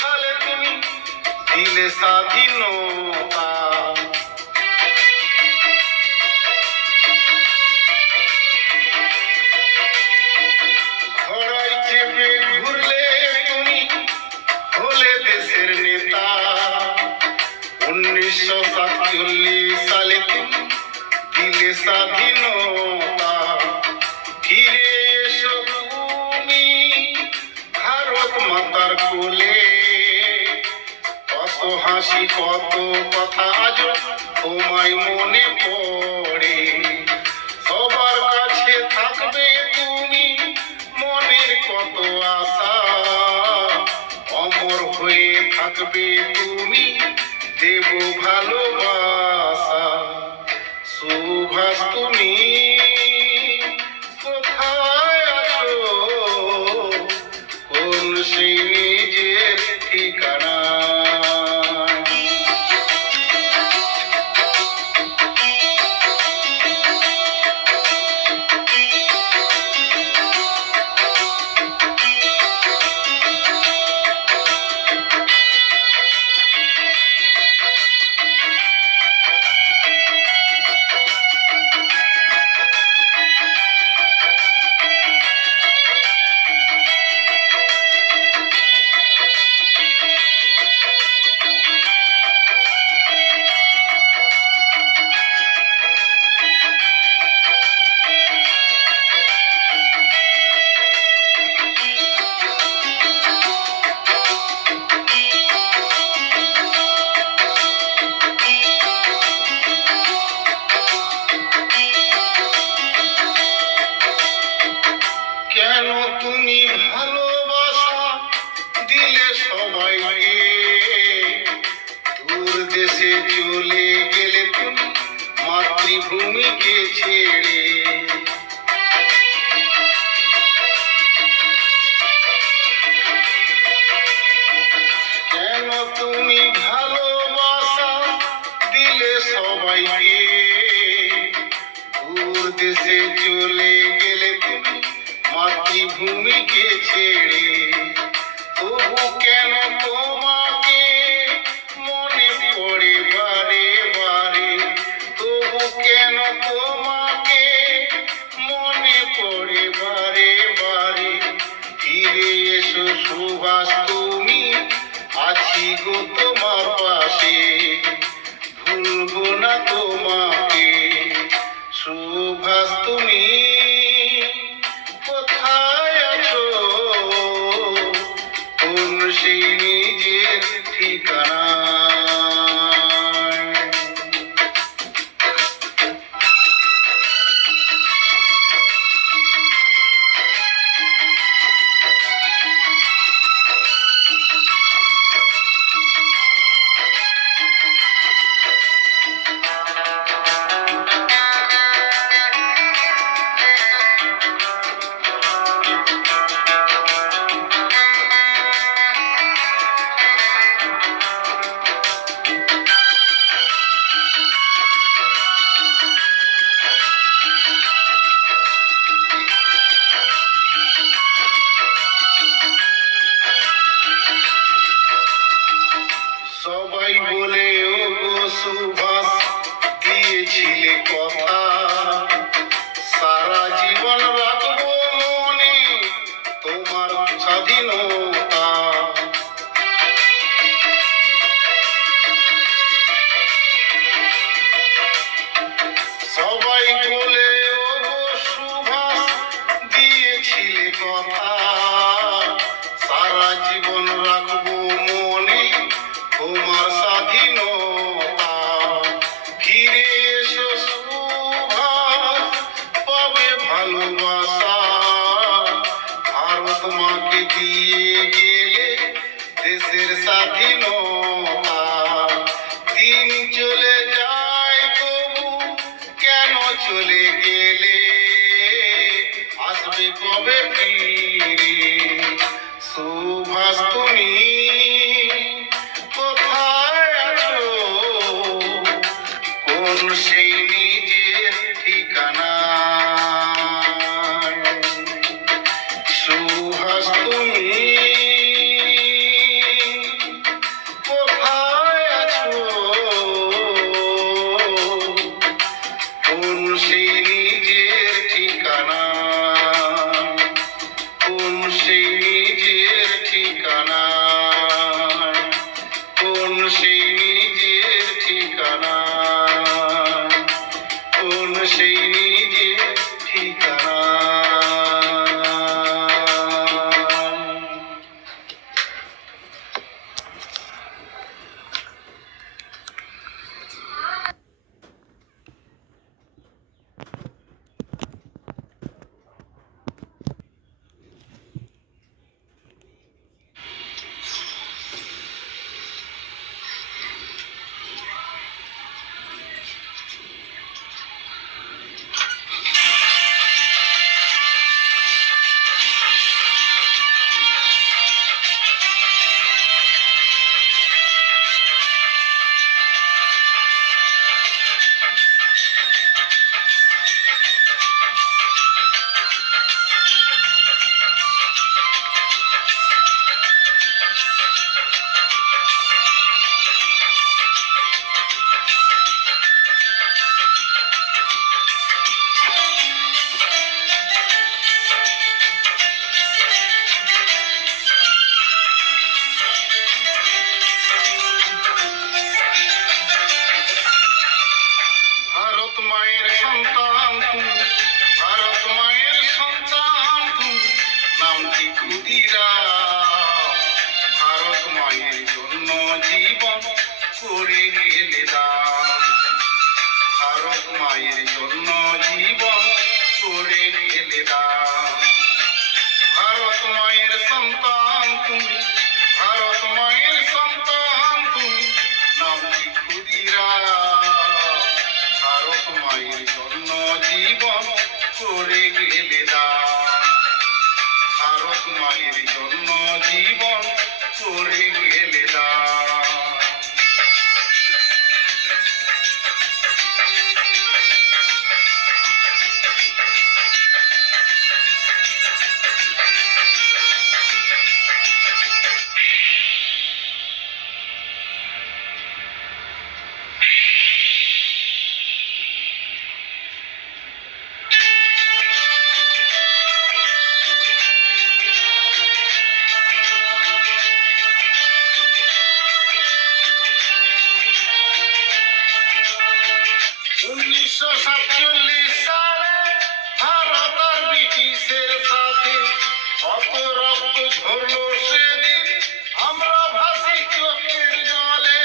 সালে তুমি দিলে স্বাধীনতা। ঘোড়ায় চেপে ঘুরলে তুমি হলে দেশের নেতা। 1947 সালে তুমি দিলে স্বাধীনতা। ফিরে এসো তুমি ভারত মাতার কোলে। কত হাসি কত কথা আজ তোমায় মনে পড়ে। সবার কাছে থাকবে তুমি মনের কত আশা। অমর হয়ে থাকবে তুমি দেব ভালোবাসা। সুভাষ তুমি কোথায় আছো? কোন সেই নিজের ঠিকানা? কেন তুমি ভালোবাসা দিলে সবাইকে? দূর দেশে চলে গেলে তুমি মাতৃভূমিকে ছেড়ে। কেন তুমি ভালোবাসা দিলে সবাইকে? দূর দেশে চলে গেলে তুমি মাতৃভূমিকে ছেড়ে। তবু কেন তোমাকে মনে পড়ে বারে বারে? তবু কেন তোমাকে মনে পড়ে বারে বারে? ফিরে এসো সুভাষ তুমি আছি গো তোমার পাশে। ভুলবো না তোমাকে সুভাষ তুমি কোথায় আছো? কোন সেই নিজের ঠিকানা? সবাই বলে ও গো সুভাষ দিয়েছিলে কথা। সারা জীবন রাখবো মনে তোমার স্বাধীনতা। সবাই বলে ও গো সুভাষ দিয়েছিলে কথা। সারা জীবন রাখবো মনে তোমার স্বাধীনতা। ফিরে এসো সুভাষ পাবে ভালোবাসা। ভারত মাকে দিয়ে গেলে দেশের স্বাধীনতা। দিন চলে যায় তবু কেন চলে গেলে? আসবে কবে ফিরে সুভাষ তুমি কোথায় আছো? কোন সেই নিজের ঠিকানা? সুভাষ তুমি জন্য জীবন করে গেলে দান। ভারত মায়ের জন্য জীবন করে গেলে দান। ভারত মায়ের সন্তান তুমি, ভারত মায়ের সন্তান তুমি, নাম কি ক্ষুদিরাম। ভারত মায়ের জন্য জীবন করে গেলে দান। ভারত মায়ের জন্য জীবন করে গেলে দান। উনিশশো সাতচল্লিশ সালে ভারত আর ব্রিটিশের সাথে কত রক্ত ঝরলো সেদিন, আমরা ভাসি চোখের জলে।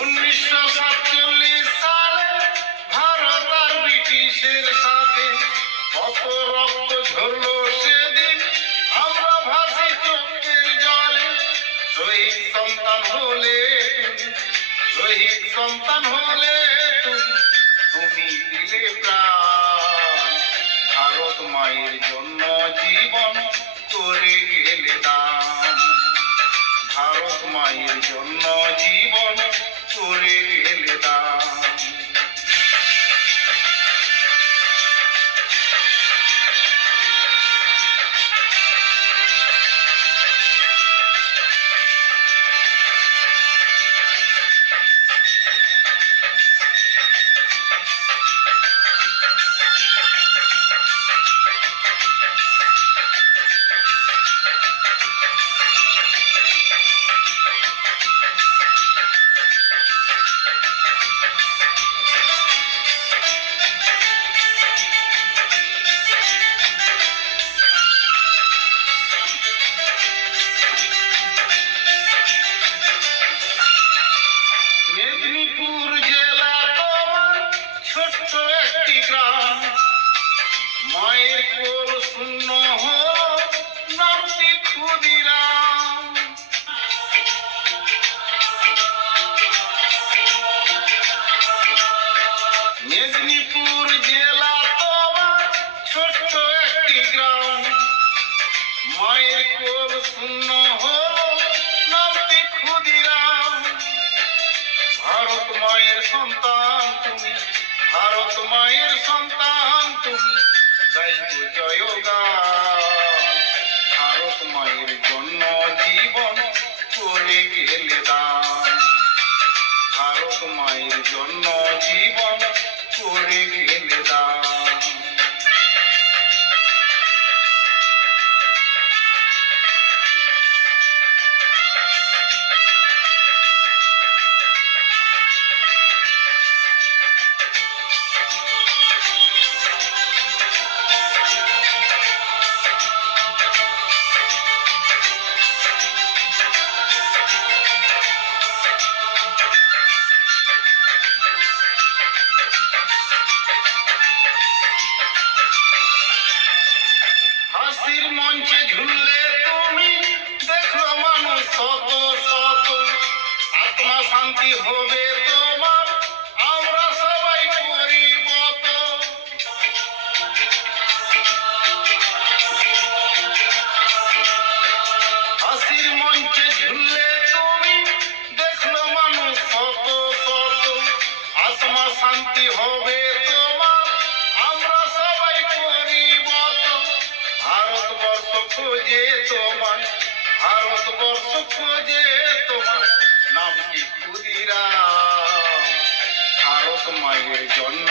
উনিশশো সাতচল্লিশ সালে ভারত আর ব্রিটিশের সাথে কত রক্ত ঝরলো সেদিন, আমরা ভাসি চোখের জলে। শহীদ সন্তান হলে শহীদ সন্তান হলে তুমি দিলে প্রাণ। ভারত মায়ের জন্য জীবন করে গেলে দান। ভারত মায়ের জন্য জীবন করে গেলে দান। মেদিনীপুর জেলা তোমার ছোট্ট একটি গ্রাম, মায়ের কোল শূন্য হলো নামটি ক্ষুদিরাম। মেদিনীপুর জেলা তোমার ছোট্ট একটি গ্রাম, মায়ের কোল শূন্য হলো নামটি ক্ষুদিরাম। ভারত মায়ের সন্তান তুমি, ভারত মায়ের সন্তান তুমি, গাইব জয়গান। ভারত মায়ের জন্য জীবন করে গেলে দান। ভারত মায়ের জন্য জীবন করে গেলে দান। হাসির মঞ্চে ঝুললে তুমি, দেখো মানুষ শত শত, আত্মা শান্তি হবে তোমার, আমরা সবাই পরিবত। হাসির মঞ্চে ঝুললে তুমি, দেখলো মানুষ শত শত, আত্মা শান্তি হবে তোমার, আমরা সবাই পরিবত। ভারতবর্ষ খোঁজে তোমার, ভারতবর্ষ খোঁজে তোমার, নাম কি ক্ষুদিরাম। ভারত মায়ের জন্য